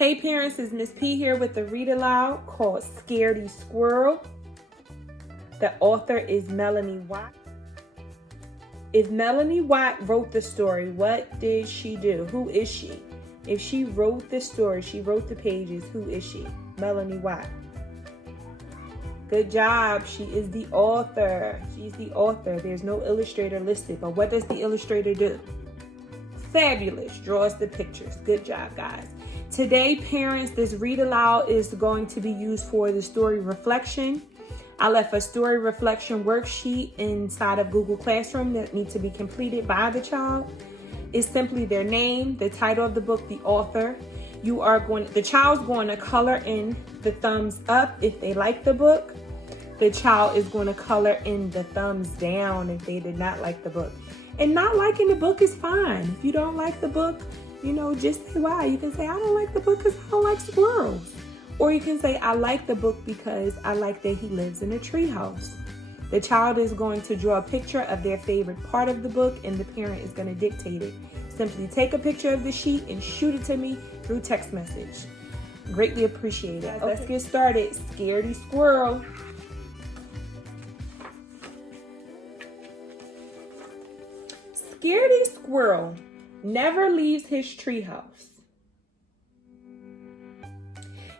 Hey parents, it's Miss P here with the read aloud called Scaredy Squirrel. The author is Melanie Watt. If Melanie Watt wrote the story, what did she do? Who is she? If she wrote the story, she wrote the pages, who is she? Melanie Watt. Good job. She is the author. She's the author. There's no illustrator listed, but what does the illustrator do? Fabulous. Draws the pictures. Good job, guys. Today, parents, this read aloud is going to be used for the story reflection. I left a story reflection worksheet inside of Google Classroom that needs to be completed by the child. It's simply their name, the title of the book, the author. The child's going to color in the thumbs up if they like the book. The child is going to color in the thumbs down if they did not like the book. And not liking the book is fine. If you don't like the book, just say why. You can say, I don't like the book because I don't like squirrels. Or you can say, I like the book because I like that he lives in a treehouse. The child is going to draw a picture of their favorite part of the book and the parent is going to dictate it. Simply take a picture of the sheet and shoot it to me through text message. Greatly appreciate it. Let's get started. Scaredy Squirrel. Scaredy Squirrel never leaves his treehouse.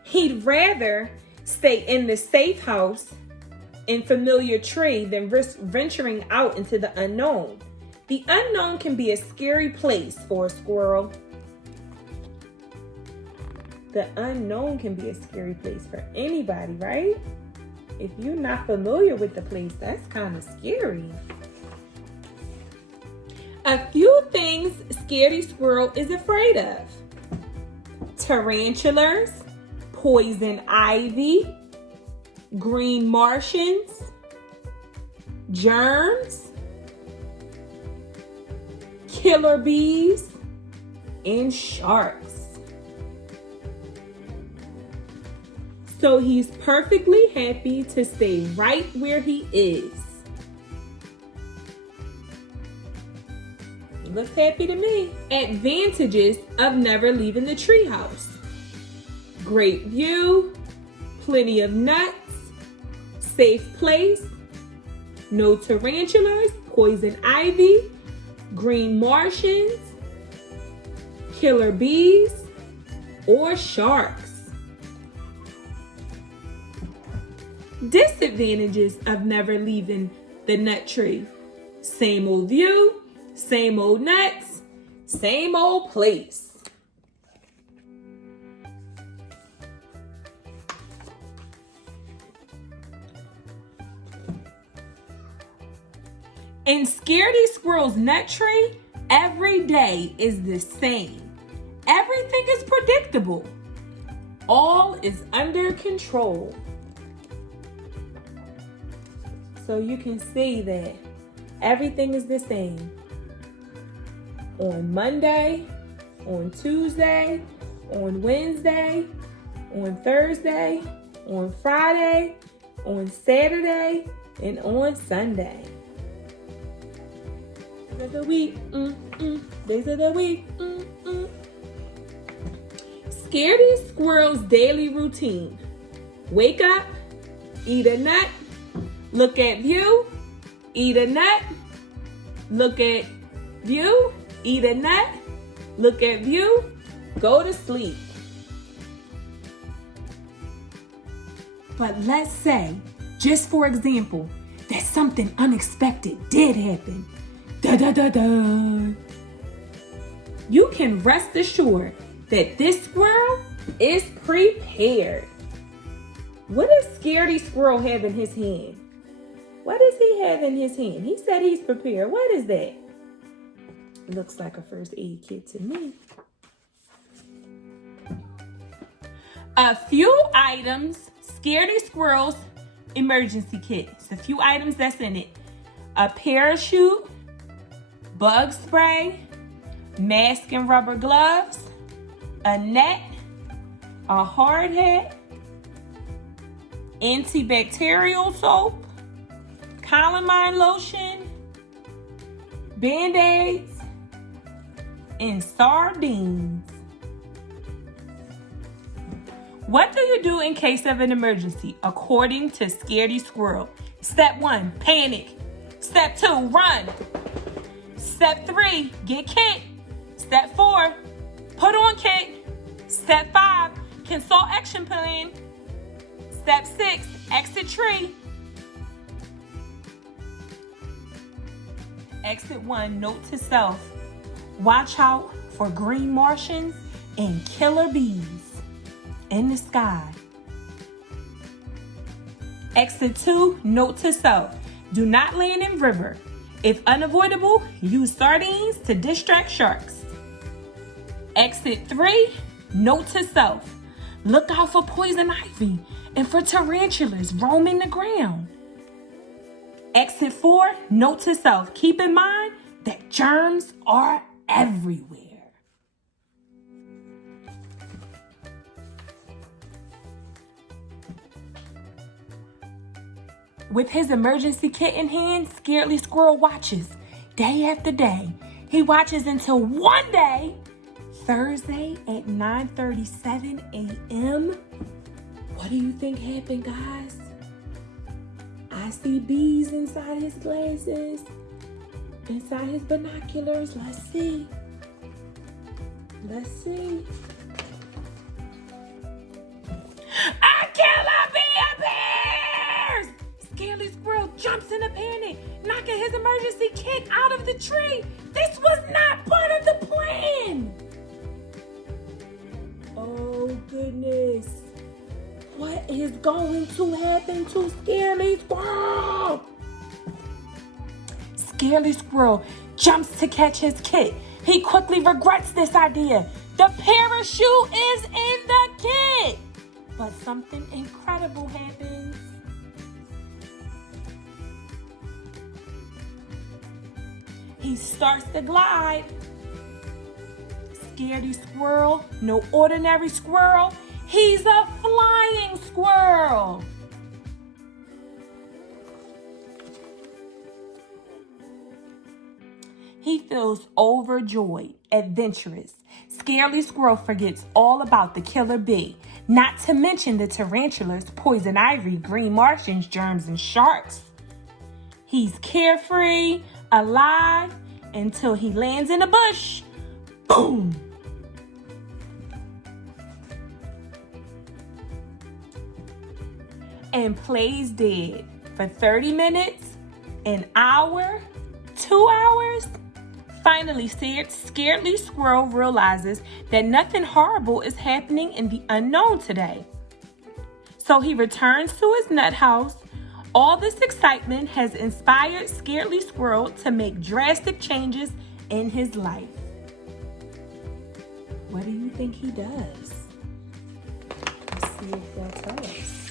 He'd rather stay in the safe house in familiar tree than risk venturing out into the unknown. The unknown can be a scary place for a squirrel. The unknown can be a scary place for anybody, right? If you're not familiar with the place, that's kind of scary. A few things Scaredy Squirrel is afraid of. Tarantulas, poison ivy, green Martians, germs, killer bees, and sharks. So he's perfectly happy to stay right where he is. Looks happy to me. Advantages of never leaving the treehouse. Great view, plenty of nuts, safe place, no tarantulas, poison ivy, green Martians, killer bees, or sharks. Disadvantages of never leaving the nut tree. Same old view, same old nuts, same old place. In Scaredy Squirrel's nut tree, every day is the same. Everything is predictable. All is under control. So you can see that everything is the same. On Monday, on Tuesday, on Wednesday, on Thursday, on Friday, on Saturday, and on Sunday. Days of the week, days of the week, Scaredy Squirrel's daily routine. Wake up, eat a nut, look at view, eat a nut, look at view, eat a nut, look at view, go to sleep. But let's say, just for example, that something unexpected did happen. You can rest assured that this squirrel is prepared. What does Scaredy Squirrel have in his hand? What does he have in his hand? He said he's prepared. What is that? Looks like a first aid kit to me. A few items, Scaredy Squirrel's emergency kit. It's a few items that's in it. A parachute, bug spray, mask and rubber gloves, a net, a hard hat, antibacterial soap, calamine lotion, Band-Aids, and sardines. What do you do in case of an emergency? According to Scaredy Squirrel. Step 1, panic. Step 2, run. Step 3, get kit. Step 4, put on kit. Step 5, consult action plan. Step 6, exit tree. Exit 1, note to self. Watch out for green Martians and killer bees in the sky. Exit 2, note to self. Do not land in river. If unavoidable, use sardines to distract sharks. Exit 3, note to self. Look out for poison ivy and for tarantulas roaming the ground. Exit 4, note to self. Keep in mind that germs are everywhere. With his emergency kit in hand, Scaredy Squirrel watches day after day. He watches until one day, Thursday at 9:37 a.m. What do you think happened, guys? I see bees inside his glasses, inside his binoculars. Let's see. Let's see. A killer bee appears! Scaredy Squirrel jumps in a panic, knocking his emergency kit out of the tree. This was not part of the plan. Oh goodness. What is going to happen to Scaredy Squirrel? Scaredy Squirrel jumps to catch his kit. He quickly regrets this idea. The parachute is in the kit. But something incredible happens. He starts to glide. Scaredy Squirrel, no ordinary squirrel. He's a flying squirrel. He feels overjoyed, adventurous. Scaredy Squirrel forgets all about the killer bee, not to mention the tarantulas, poison ivy, green Martians, germs, and sharks. He's carefree, alive, until he lands in a bush. Boom! And plays dead for 30 minutes, an hour, 2 hours. Finally, Scaredy Squirrel realizes that nothing horrible is happening in the unknown today. So he returns to his nut house. All this excitement has inspired Scaredy Squirrel to make drastic changes in his life. What do you think he does? Let's see if they'll tell us.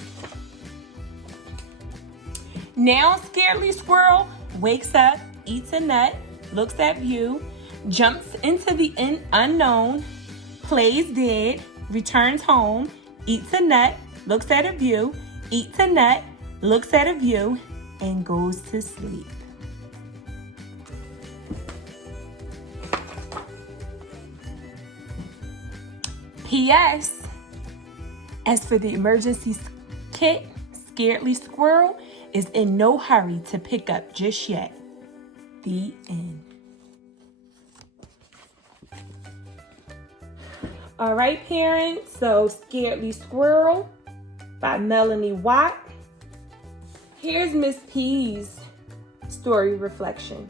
Now Scaredy Squirrel wakes up, eats a nut, looks at view, jumps into the unknown, plays dead, returns home, eats a nut, looks at a view, eats a nut, looks at a view, and goes to sleep. P.S. As for the emergency kit, Scaredy Squirrel is in no hurry to pick up just yet. The end. All right, parents. So, Scaredy Squirrel by Melanie Watt. Here's Miss P's story reflection.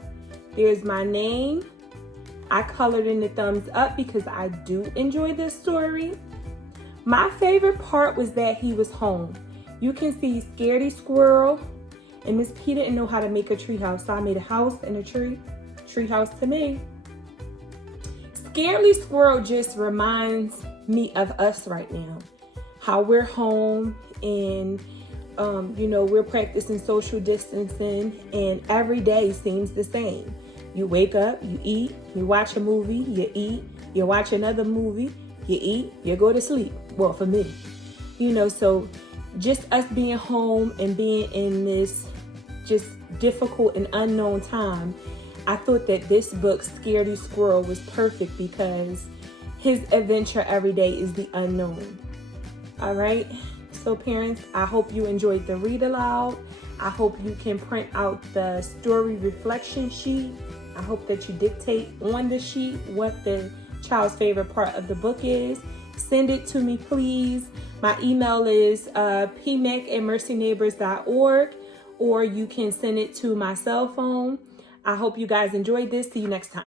There's my name. I colored in the thumbs up because I do enjoy this story. My favorite part was that he was home. You can see Scaredy Squirrel, and Miss P didn't know how to make a tree house, so I made a house and a tree house to me. Scaredy Squirrel just reminds me of us right now, how we're home and we're practicing social distancing, and every day seems the same. You wake up, you eat, you watch a movie, you eat, you watch another movie, you eat, you go to sleep. Well, for me, so just us being home and being in this just difficult and unknown time, I thought that this book, Scaredy Squirrel, was perfect because his adventure every day is the unknown. All right. So parents, I hope you enjoyed the read aloud. I hope you can print out the story reflection sheet. I hope that you dictate on the sheet what the child's favorite part of the book is. Send it to me, please. My email is pmac@mercyneighbors.org, or you can send it to my cell phone. I hope you guys enjoyed this. See you next time.